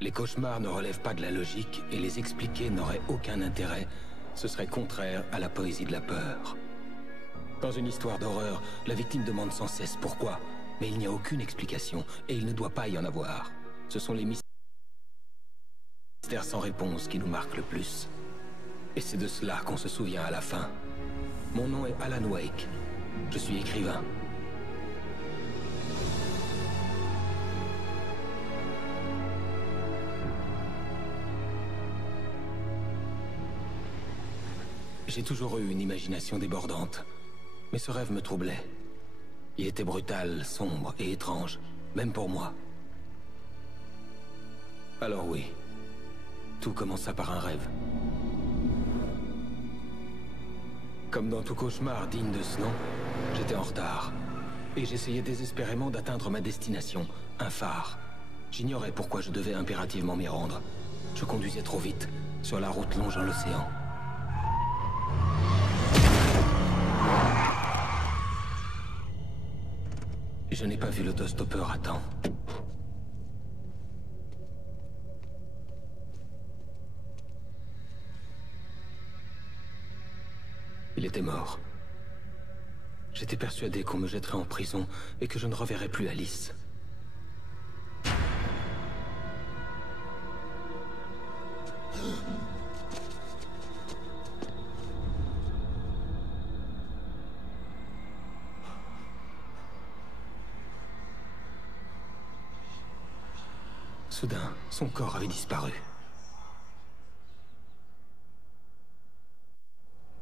Les cauchemars ne relèvent pas de la logique et les expliquer n'aurait aucun intérêt. Ce serait contraire à la poésie de la peur. Dans une histoire d'horreur, la victime demande sans cesse pourquoi, mais il n'y a aucune explication et il ne doit pas y en avoir. Ce sont les mystères sans réponse qui nous marquent le plus. Et c'est de cela qu'on se souvient à la fin. Mon nom est Alan Wake. Je suis écrivain. J'ai toujours eu une imagination débordante, mais ce rêve me troublait. Il était brutal, sombre et étrange, même pour moi. Alors oui, tout commença par un rêve. Comme dans tout cauchemar digne de ce nom, j'étais en retard. Et j'essayais désespérément d'atteindre ma destination, un phare. J'ignorais pourquoi je devais impérativement m'y rendre. Je conduisais trop vite, sur la route longeant l'océan. Je n'ai pas vu l'autostoppeur à temps. Il était mort. J'étais persuadé qu'on me jetterait en prison et que je ne reverrais plus Alice. Soudain, son corps avait disparu.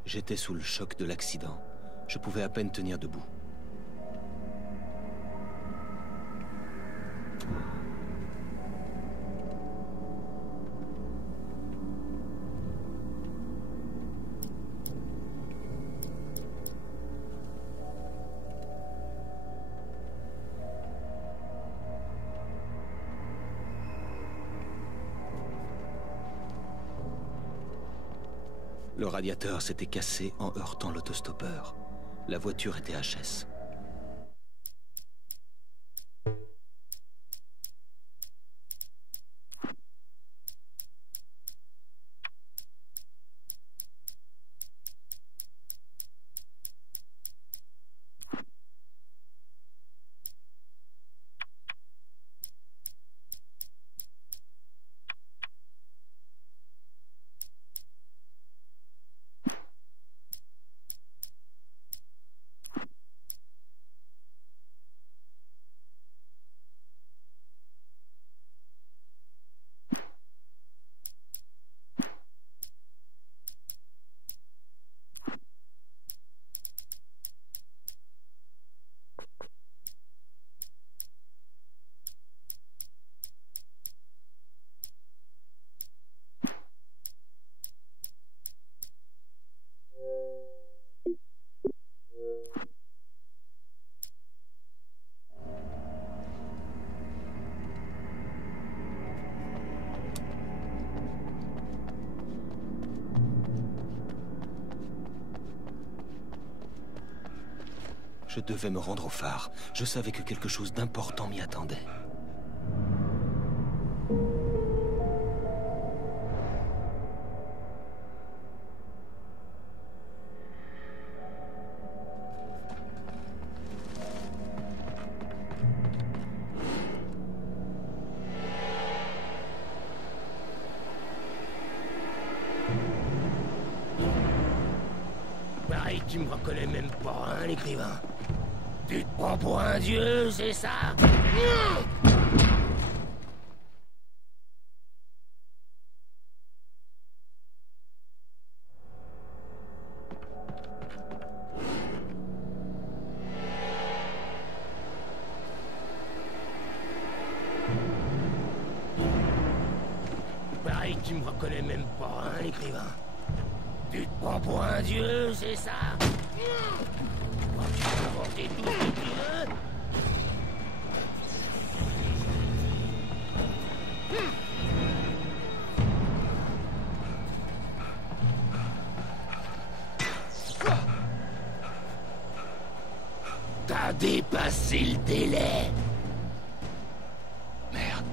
J'étais sous le choc de l'accident. Je pouvais à peine tenir debout. Le radiateur s'était cassé en heurtant l'autostoppeur. La voiture était HS. Je devais me rendre au phare. Je savais que quelque chose d'important m'y attendait. Pareil, tu me reconnais même pas, hein, l'écrivain? Tu te prends pour un dieu, c'est ça? Pareil, tu me reconnais même pas, hein, l'écrivain? Tu te prends pour un dieu, c'est ça? Tu peux inventer tout ce que tu veux? T'as dépassé le délai. Merde.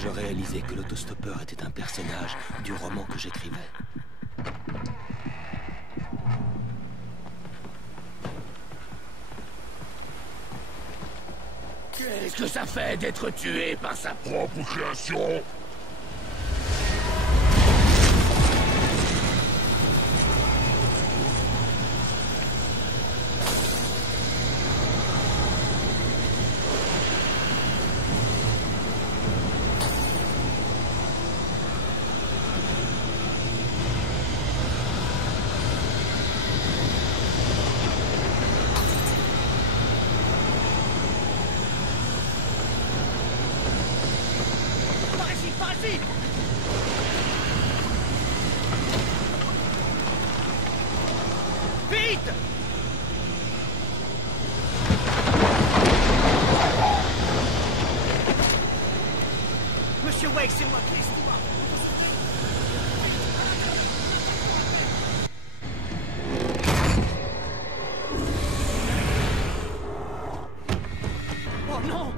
je réalisais que l'autostoppeur était un personnage du roman que j'écrivais. Qu'est-ce que ça fait d'être tué par sa propre création? Vite! Monsieur Wake, c'est moi, Chris. Oh non!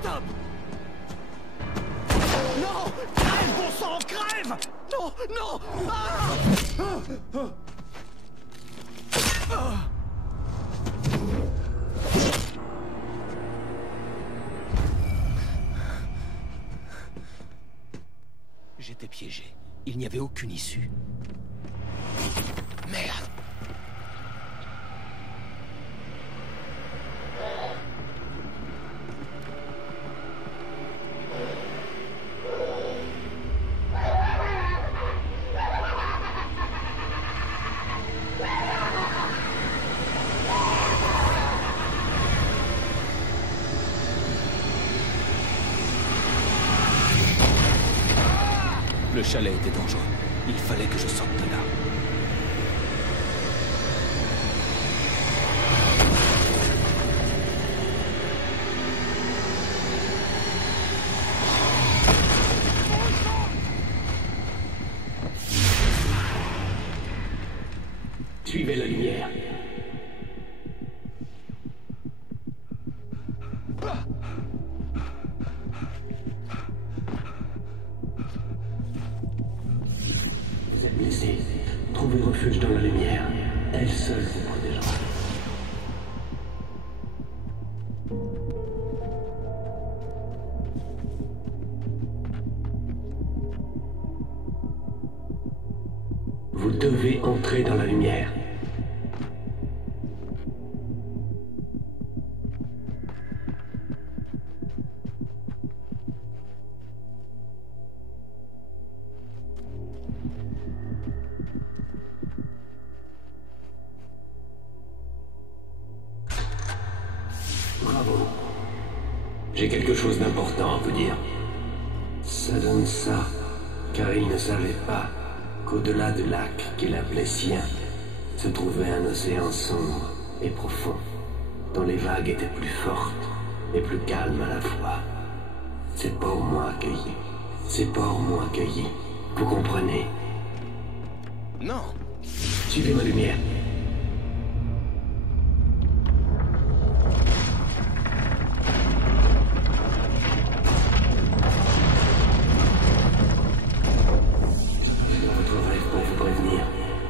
Stop! Non! Crève, bon sang, crève! Non! Non! J'étais piégé. Il n'y avait aucune issue. Merde. Le chalet était dangereux. Il fallait que je sorte de là. Suivez la lumière. Vous êtes blessé. Trouvez refuge dans la lumière. Elle seule vous protégera. Vous devez entrer dans la lumière. Bravo. J'ai quelque chose d'important à vous dire. Ça donne ça, car il ne savait pas qu'au-delà du lac qu'il appelait sien, se trouvait un océan sombre et profond, dont les vagues étaient plus fortes et plus calmes à la fois. C'est pas au moins accueilli. C'est pas au moins accueilli. Vous comprenez? Non. Suivez ma lumière.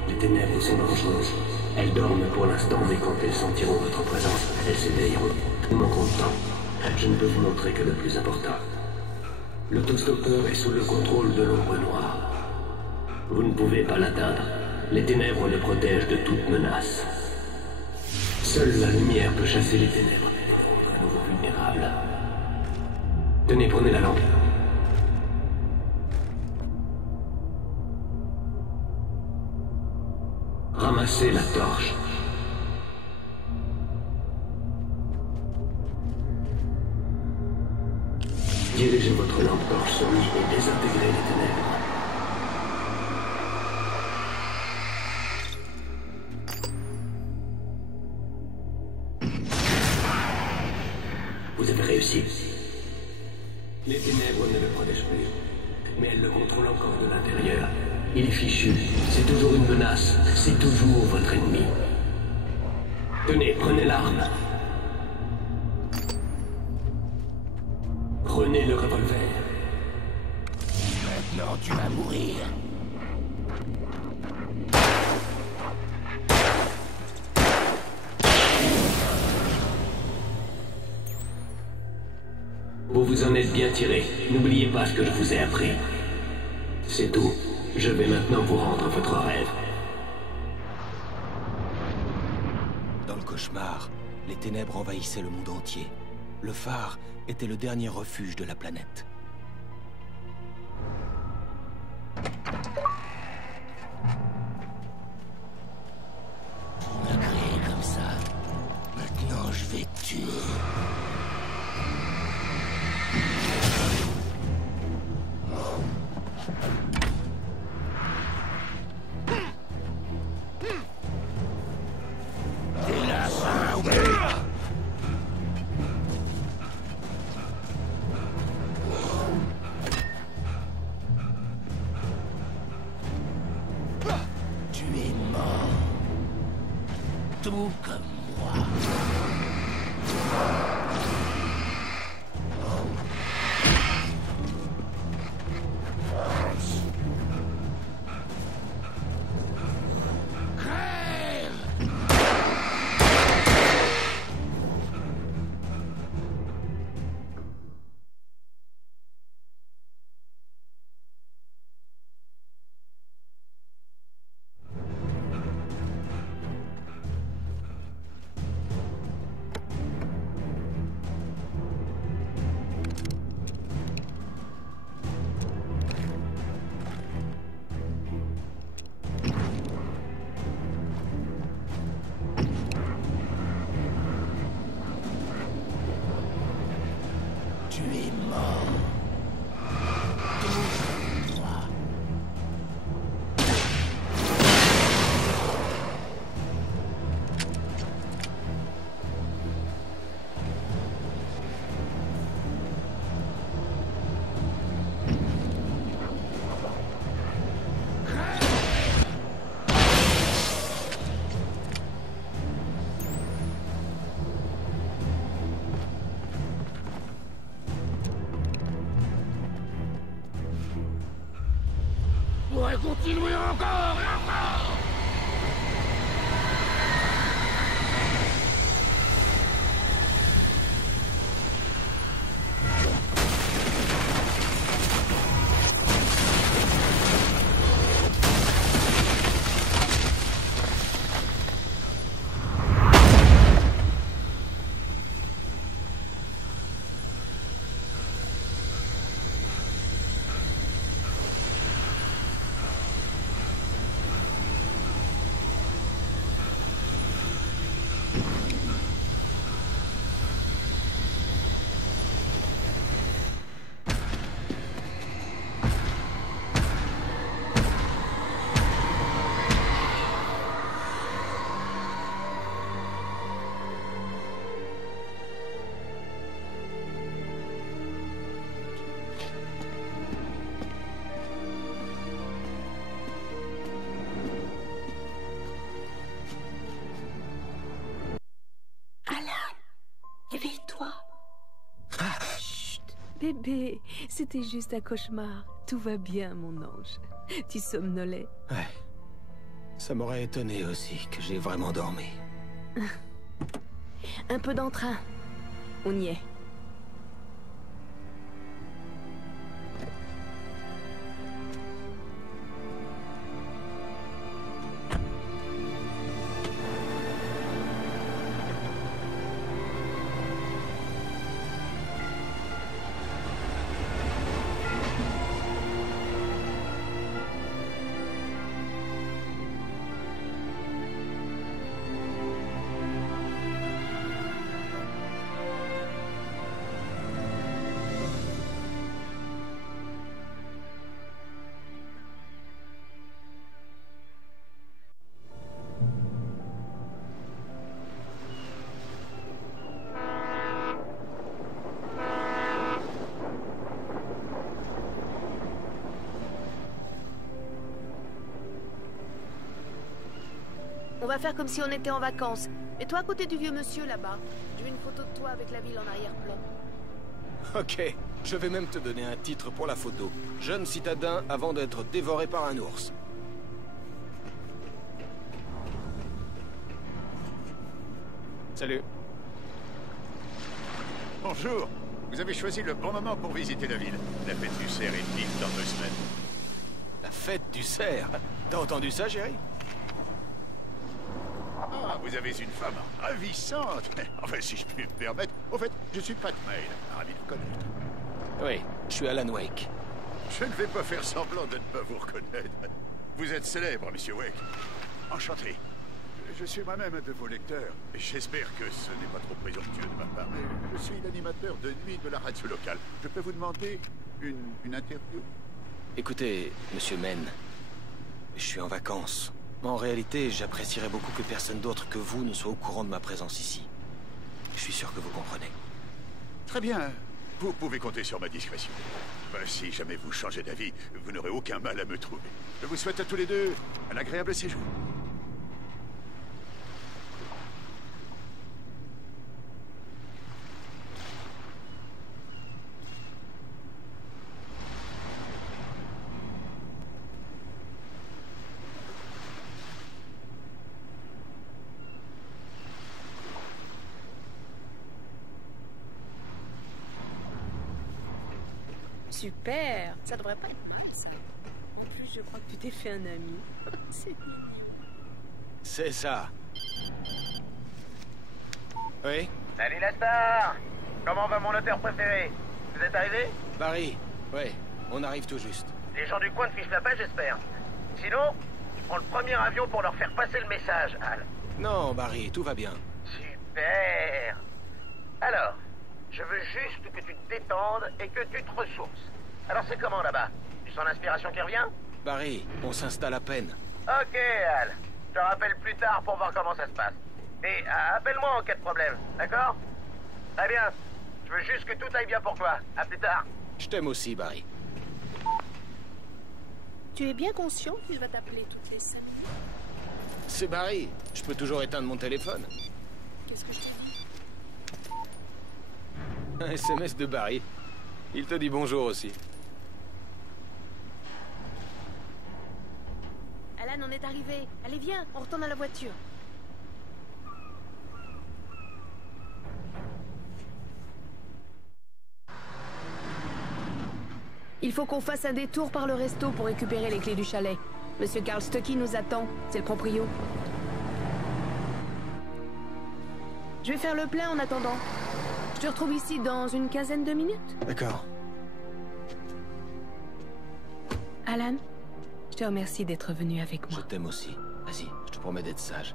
Les ténèbres sont dangereuses. Elles dorment pour l'instant, mais quand elles sentiront votre présence, elles s'éveilleront. Nous manquons de temps. Je ne peux vous montrer que le plus important. L'autostoppeur est sous le contrôle de l'ombre noire. Vous ne pouvez pas l'atteindre. Les ténèbres le protègent de toute menace. Seule la lumière peut chasser les ténèbres et rendre à nouveau vulnérables. Tenez, prenez la lampe. Ramassez la torche. Dirigez votre lampe torche sur lui et désintégrez les ténèbres. Vous avez réussi. Les ténèbres ne le protègent plus, mais elles le contrôlent encore de l'intérieur. Il est fichu, c'est toujours une menace, c'est toujours votre ennemi. Tenez, prenez l'arme. sonnette bien tirée. N'oubliez pas ce que je vous ai appris. C'est tout. Je vais maintenant vous rendre votre rêve. Dans le cauchemar, les ténèbres envahissaient le monde entier. Le phare était le dernier refuge de la planète. On m'a créé comme ça. Maintenant, je vais te tuer. T'es la fin, oui. Tu es mort. Tout comme moi. Tu es mort. Tout comme moi. On pourrait continuer encore et encore. Réveille-toi. Chut. Bébé, c'était juste un cauchemar. Tout va bien, mon ange. Tu somnolais. Ouais. Ça m'aurait étonné aussi que j'ai vraiment dormi. Un peu d'entrain. On y est. On va faire comme si on était en vacances. Mets-toi à côté du vieux monsieur là-bas. Je veux une photo de toi avec la ville en arrière-plan. Ok, je vais même te donner un titre pour la photo. Jeune citadin avant d'être dévoré par un ours. Salut. Bonjour. Vous avez choisi le bon moment pour visiter la ville. La fête du cerf est pile dans 2 semaines. La fête du cerf. T'as entendu ça, Jerry? Ah, vous avez une femme ravissante. Enfin, si je puis me permettre. Au fait, je suis Pat Mail. Ravi de vous connaître. Oui, je suis Alan Wake. Je ne vais pas faire semblant de ne pas vous reconnaître. Vous êtes célèbre, monsieur Wake. Enchanté. Je suis moi-même un de vos lecteurs. J'espère que ce n'est pas trop présomptueux de ma part, mais je suis l'animateur de nuit de la radio locale. Je peux vous demander une interview? Écoutez, monsieur Men, je suis en vacances. En réalité, j'apprécierais beaucoup que personne d'autre que vous ne soit au courant de ma présence ici. Je suis sûr que vous comprenez. Très bien. Vous pouvez compter sur ma discrétion. Si jamais vous changez d'avis, vous n'aurez aucun mal à me trouver. Je vous souhaite à tous les deux un agréable séjour. Super. Ça devrait pas être mal, ça. En plus, je crois que tu t'es fait un ami. C'est mignon. C'est ça. Oui? Salut la star! Comment va mon auteur préféré? Vous êtes arrivé? Barry, ouais, on arrive tout juste. Les gens du coin te fichent la paix, j'espère. Sinon, je prends le premier avion pour leur faire passer le message, Al. Non, Barry, tout va bien. Super! Alors, je veux juste que tu te détendes et que tu te ressources. Alors c'est comment là-bas? Tu sens l'inspiration qui revient? Barry, on s'installe à peine. Ok, Al. Je te rappelle plus tard pour voir comment ça se passe. Et appelle-moi en cas de problème, d'accord? Très bien. Je veux juste que tout aille bien pour toi. À plus tard. Je t'aime aussi, Barry. Tu es bien conscient qu'il va t'appeler toutes les 5 minutes? C'est Barry. Je peux toujours éteindre mon téléphone. Qu'est-ce que je t'ai dit? Un SMS de Barry. Il te dit bonjour aussi. Alan, on est arrivé. Allez, viens, on retourne à la voiture. Il faut qu'on fasse un détour par le resto pour récupérer les clés du chalet. Monsieur Carl Stucky nous attend, c'est le proprio. Je vais faire le plein en attendant. Je te retrouve ici dans une quinzaine de minutes. D'accord. Alan, je te remercie d'être venu avec Je moi. t'aime aussi. Vas-y, je te promets d'être sage.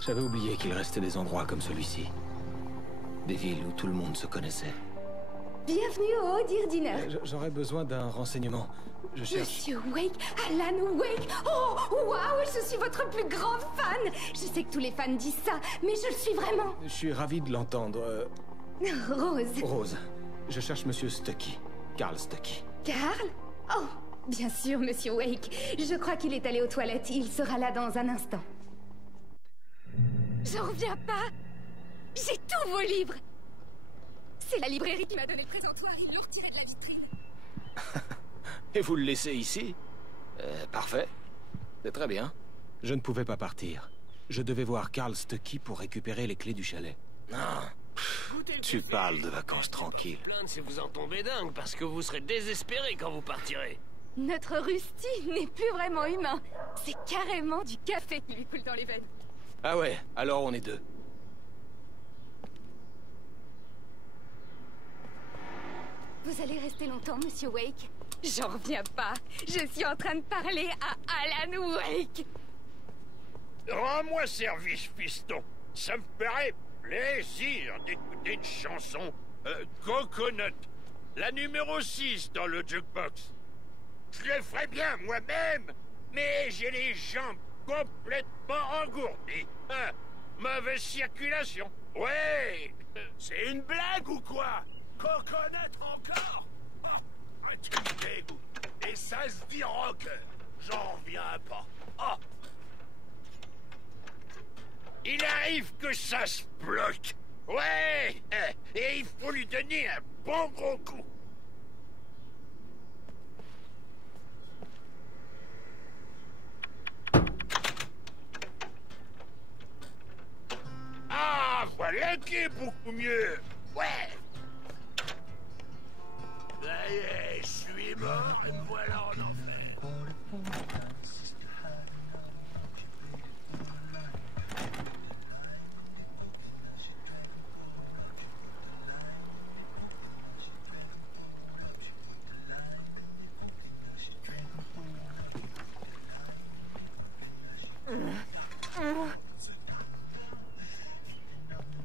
J'avais oublié qu'il restait des endroits comme celui-ci. Des villes où tout le monde se connaissait. Bienvenue au Deer Dinner. J'aurais besoin d'un renseignement. Je cherche... Monsieur Wake, Alan Wake. Oh, waouh, je suis votre plus grand fan. Je sais que tous les fans disent ça, mais je le suis vraiment. Je suis ravi de l'entendre. Rose. Rose, je cherche Monsieur Stucky. Carl Stucky. Carl? Oh, bien sûr, Monsieur Wake. Je crois qu'il est allé aux toilettes. Il sera là dans un instant. J'en reviens pas. J'ai tous vos livres. C'est la librairie qui m'a donné le présentoir. Ils l'ont retiré de la vitrine. Et vous le laissez ici? Parfait. C'est très bien. Je ne pouvais pas partir. Je devais voir Carl Stucky pour récupérer les clés du chalet. Non. Tu parles de vacances tranquilles. Si vous en tombez dingue, parce que vous serez désespéré quand vous partirez. Notre Rusty n'est plus vraiment humain. C'est carrément du café qui lui coule dans les veines. Ah ouais, alors on est deux. Vous allez rester longtemps, Monsieur Wake? J'en reviens pas. Je suis en train de parler à Alan Wake. Rends-moi service, piston. Ça me ferait plaisir d'écouter une chanson Coconut, la numéro 6 dans le jukebox. Je le ferais bien moi-même, mais j'ai les jambes complètement engourdies. Hein? Mauvaise circulation. Ouais. C'est une blague ou quoi? Coconut encore? Oh, tu me dégoûtes. Et ça se dit rocker. J'en reviens pas. Oh. Il arrive que ça se bloque. Ouais. Et il faut lui donner un bon gros coup. attaquer beaucoup mieux. Ouais. Ça y est, je suis mort et me voilà en enfer.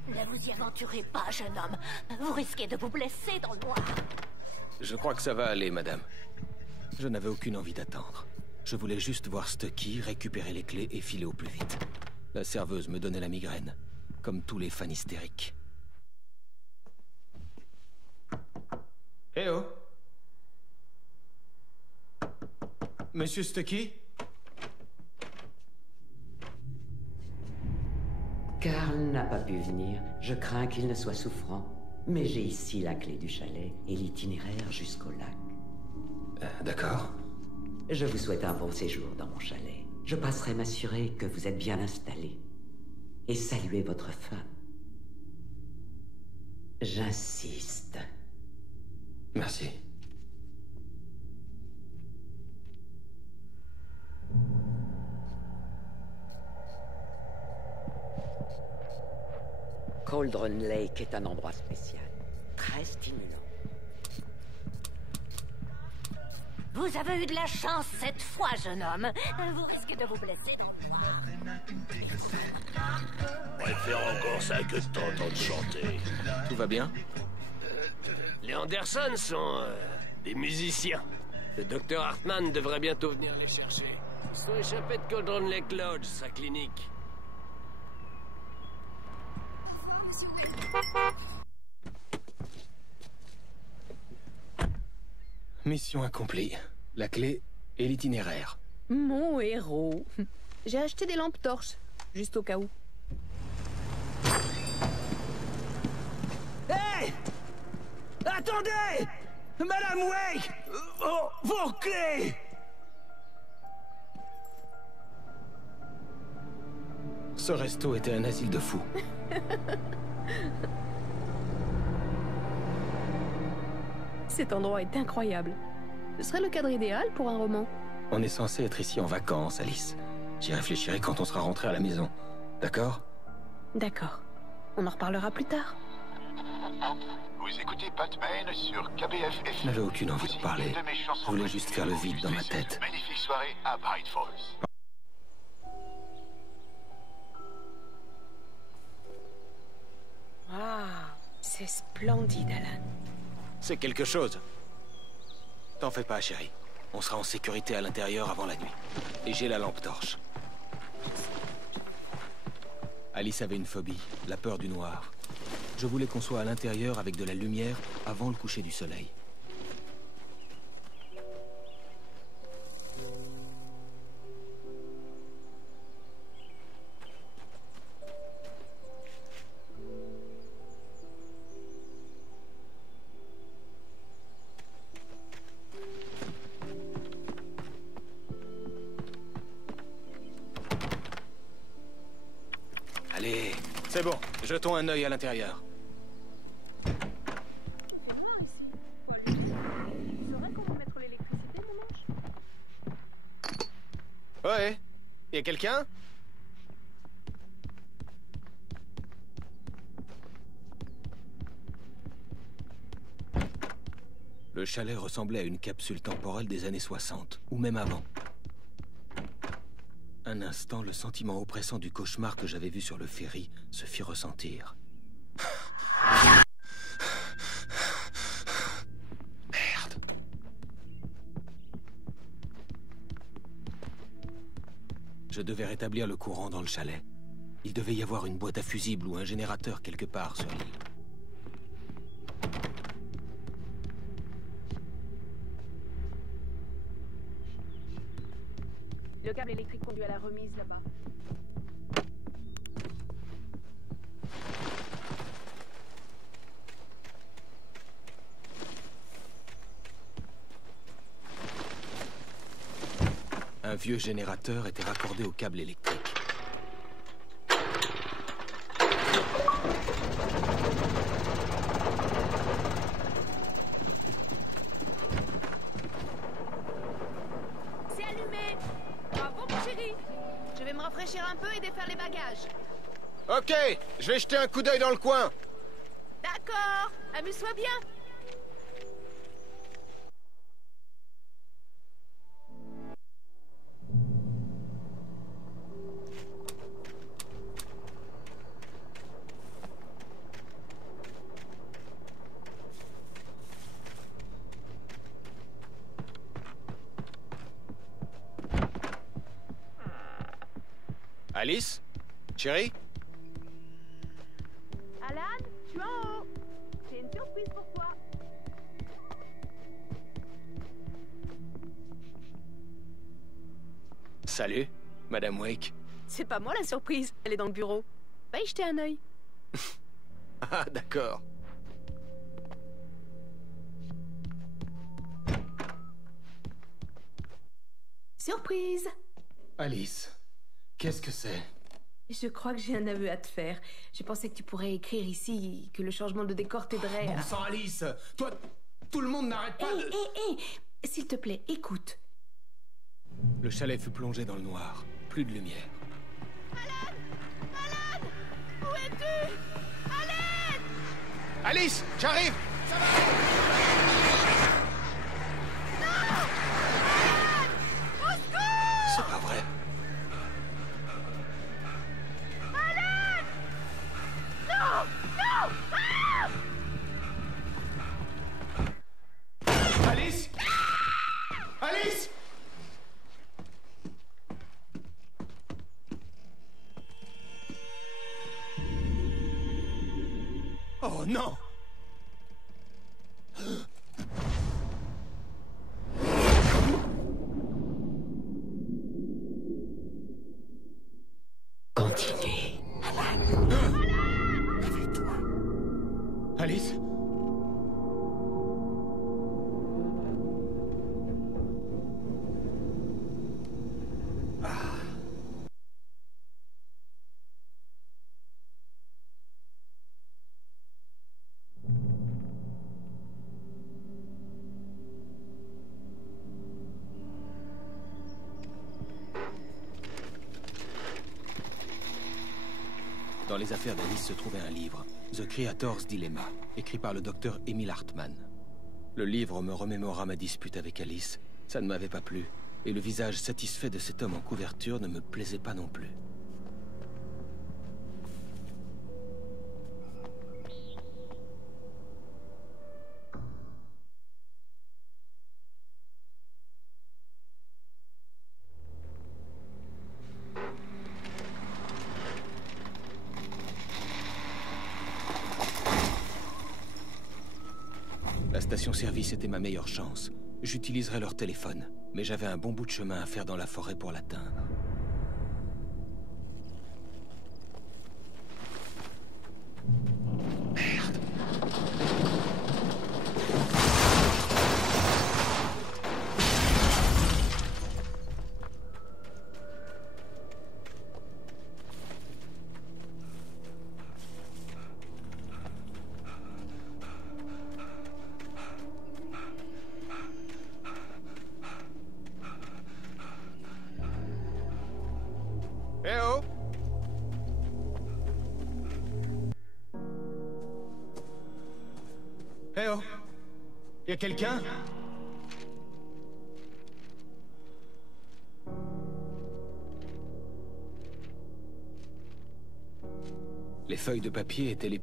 Ne vous y aventurez pas, jeune homme. Vous risquez de vous blesser dans le noir. Je crois que ça va aller, madame. Je n'avais aucune envie d'attendre. Je voulais juste voir Stucky, récupérer les clés et filer au plus vite. La serveuse me donnait la migraine, comme tous les fans hystériques. Eh oh! Monsieur Stucky? Karl n'a pas pu venir. Je crains qu'il ne soit souffrant. Mais j'ai ici la clé du chalet et l'itinéraire jusqu'au lac. D'accord. Je vous souhaite un bon séjour dans mon chalet. Je passerai m'assurer que vous êtes bien installé. Et saluer votre femme. J'insiste. Merci. Cauldron Lake est un endroit spécial, très stimulant. Vous avez eu de la chance cette fois, jeune homme. Vous risquez de vous blesser. Je préfère encore ça que de t'entendre chanter. Tout va bien? Les Anderson sont des musiciens. Le docteur Hartman devrait bientôt venir les chercher. Ils sont échappés de Cauldron Lake Lodge, sa clinique. Mission accomplie. La clé et l'itinéraire. Mon héros. J'ai acheté des lampes torches, juste au cas où. Hey! Attendez! Madame Wake! Vos clés! Ce resto était un asile de fous. Cet endroit est incroyable. Ce serait le cadre idéal pour un roman. On est censé être ici en vacances, Alice. J'y réfléchirai quand on sera rentré à la maison. D'accord? D'accord. On en reparlera plus tard. Vous écoutez Batman sur KBFF. Je n'avais aucune envie de parler. Je voulais juste faire le vide dans ma tête. Magnifique soirée à Bright Falls. Waouh, c'est splendide, Alan. C'est quelque chose. T'en fais pas, chérie. On sera en sécurité à l'intérieur avant la nuit. Et j'ai la lampe torche. Alice avait une phobie, la peur du noir. Je voulais qu'on soit à l'intérieur avec de la lumière avant le coucher du soleil. Allez, c'est bon. Jetons un œil à l'intérieur. Ouais. Y a quelqu'un? Le chalet ressemblait à une capsule temporelle des années 60, ou même avant. Un instant, le sentiment oppressant du cauchemar que j'avais vu sur le ferry se fit ressentir. Merde. Je devais rétablir le courant dans le chalet. Il devait y avoir une boîte à fusibles ou un générateur quelque part sur l'île. Le câble électrique conduit à la remise là-bas. Un vieux générateur était raccordé au câble électrique. rafraîchir un peu et défaire les bagages. Ok, je vais jeter un coup d'œil dans le coin. D'accord, amuse-toi bien. Alice? Chérie? Alan, je suis en haut. J'ai une surprise pour toi. Salut, Madame Wake. C'est pas moi la surprise, elle est dans le bureau. Va y jeter un œil. Ah, d'accord. Surprise! Alice, qu'est-ce que c'est? Je crois que j'ai un aveu à te faire. Je pensais que tu pourrais écrire ici que le changement de décor t'aiderait Bon à... sang, Alice! Toi, tout le monde n'arrête pas de... Hé, s'il te plaît, écoute. Le chalet fut plongé dans le noir. Plus de lumière. Alan! Où es-tu? Alan! Alice, j'arrive! Ça va? Non! Alan! Au secours! C'est pas vrai. Alan! Non! Non! Ah! Alice! Alice! Oh non! Continuez. Réveille-toi. Alice? Dans les affaires d'Alice se trouvait un livre, The Creator's Dilemma, écrit par le docteur Emil Hartmann. Le livre me remémora ma dispute avec Alice. Ça ne m'avait pas plu, et le visage satisfait de cet homme en couverture ne me plaisait pas non plus. La station-service était ma meilleure chance. J'utiliserais leur téléphone, mais j'avais un bon bout de chemin à faire dans la forêt pour l'atteindre. Merde. Eh oh! Eh oh! Y a quelqu'un? Les feuilles de papier étaient les...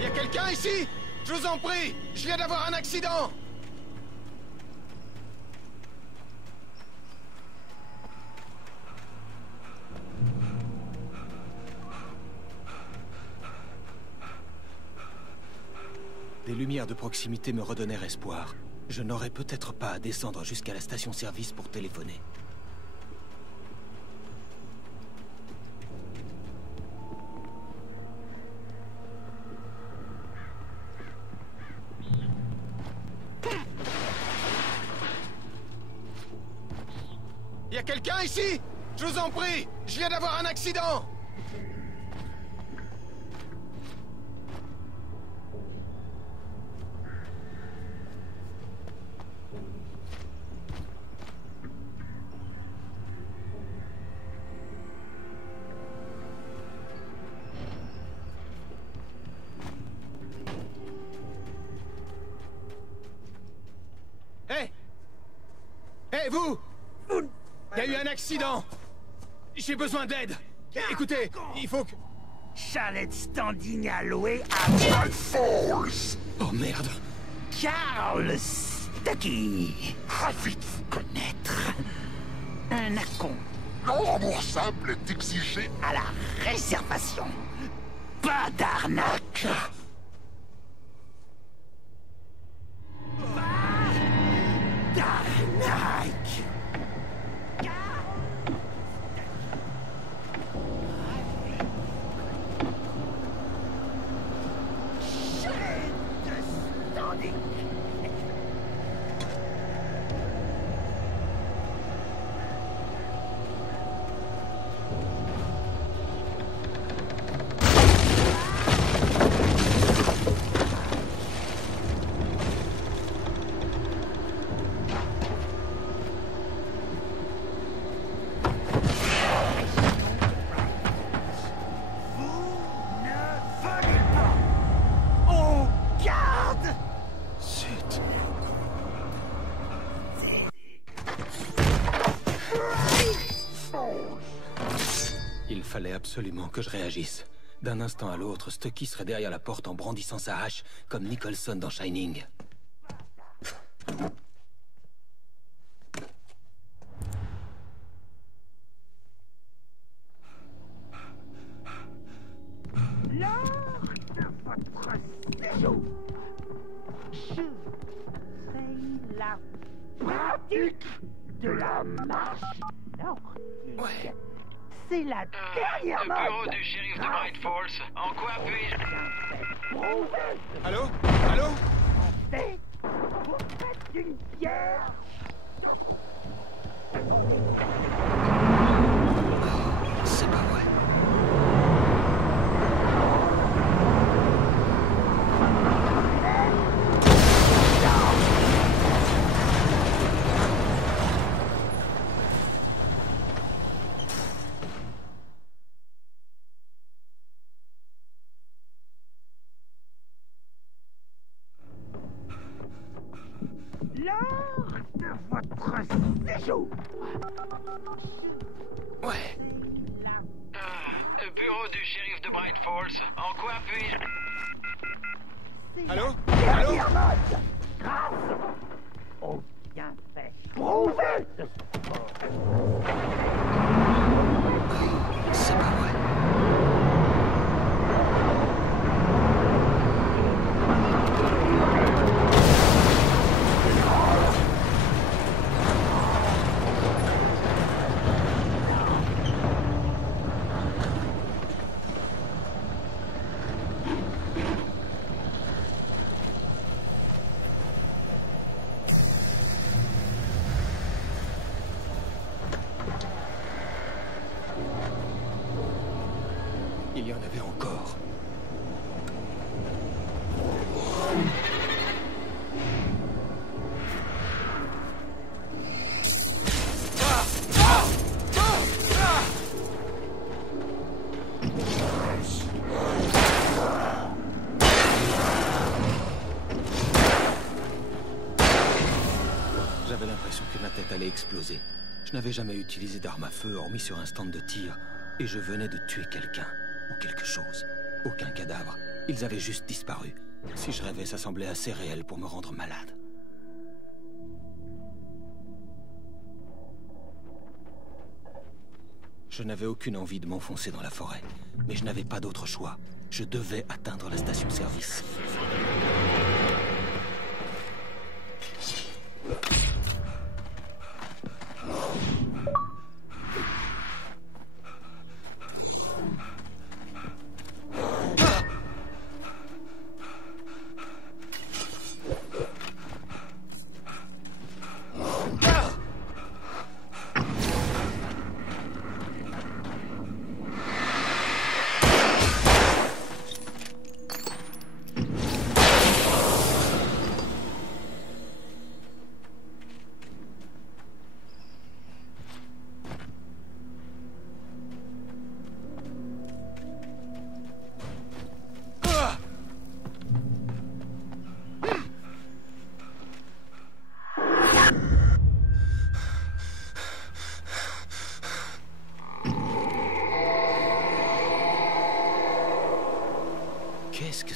Y a quelqu'un ici? Je vous en prie! Je viens d'avoir un accident! Des lumières de proximité me redonnèrent espoir. Je n'aurais peut-être pas à descendre jusqu'à la station-service pour téléphoner. Y a quelqu'un ici? Je vous en prie, je viens d'avoir un accident. Hé, vous! Il y a eu un accident! J'ai besoin d'aide! Écoutez, il faut que... Chalet standing à louer à Bright Falls! Oh merde! Charles Stucky! Ravi de vous connaître. Un acompte non remboursable est exigé à la réservation. Pas d'arnaque! Nike. Il fallait absolument que je réagisse. D'un instant à l'autre, Stucky serait derrière la porte en brandissant sa hache, comme Nicholson dans Shining. Lors de votre séjour, je serai la pratique de la marche nordique. Ouais. C'est la dernière Le bureau du shérif de Bright Falls. En quoi puis-je... Allô? Allô? Vous faites une pierre. C'est pas vrai. Lors de votre séjour. Ouais. Bureau du shérif de Bright Falls. En quoi puis-je... Allô? Allô? Allô? Grâce au bienfait prouvé de ce sport. C'est pas vrai. Il y en avait encore. J'avais l'impression que ma tête allait exploser. Je n'avais jamais utilisé d'arme à feu hormis sur un stand de tir. Et je venais de tuer quelqu'un. Ou quelque chose. Aucun cadavre. Ils avaient juste disparu. Si je rêvais, ça semblait assez réel pour me rendre malade. Je n'avais aucune envie de m'enfoncer dans la forêt. Mais je n'avais pas d'autre choix. Je devais atteindre la station-service.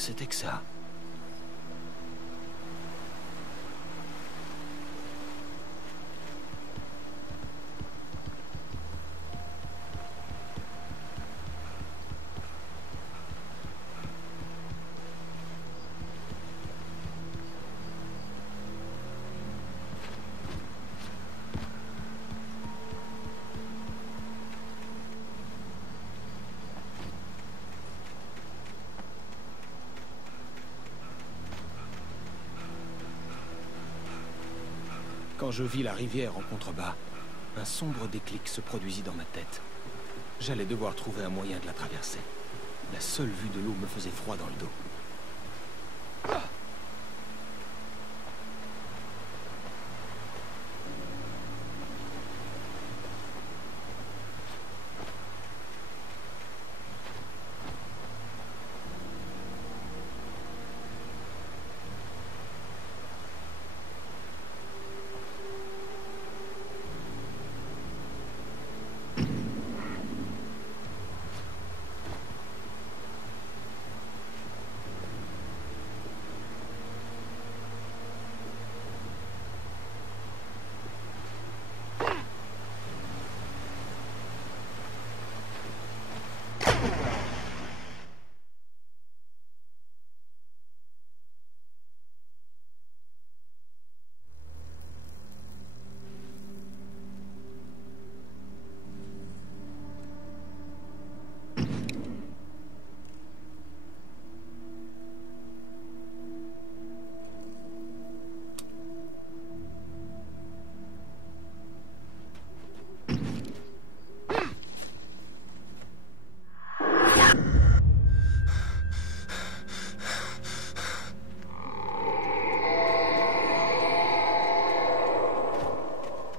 c'était que ça? Quand je vis la rivière en contrebas, un sombre déclic se produisit dans ma tête. J'allais devoir trouver un moyen de la traverser. La seule vue de l'eau me faisait froid dans le dos.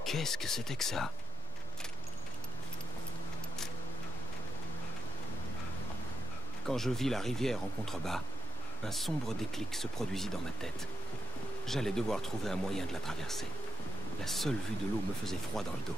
Qu'est-ce que c'était que ça? Quand je vis la rivière en contrebas, un sombre déclic se produisit dans ma tête. J'allais devoir trouver un moyen de la traverser. La seule vue de l'eau me faisait froid dans le dos.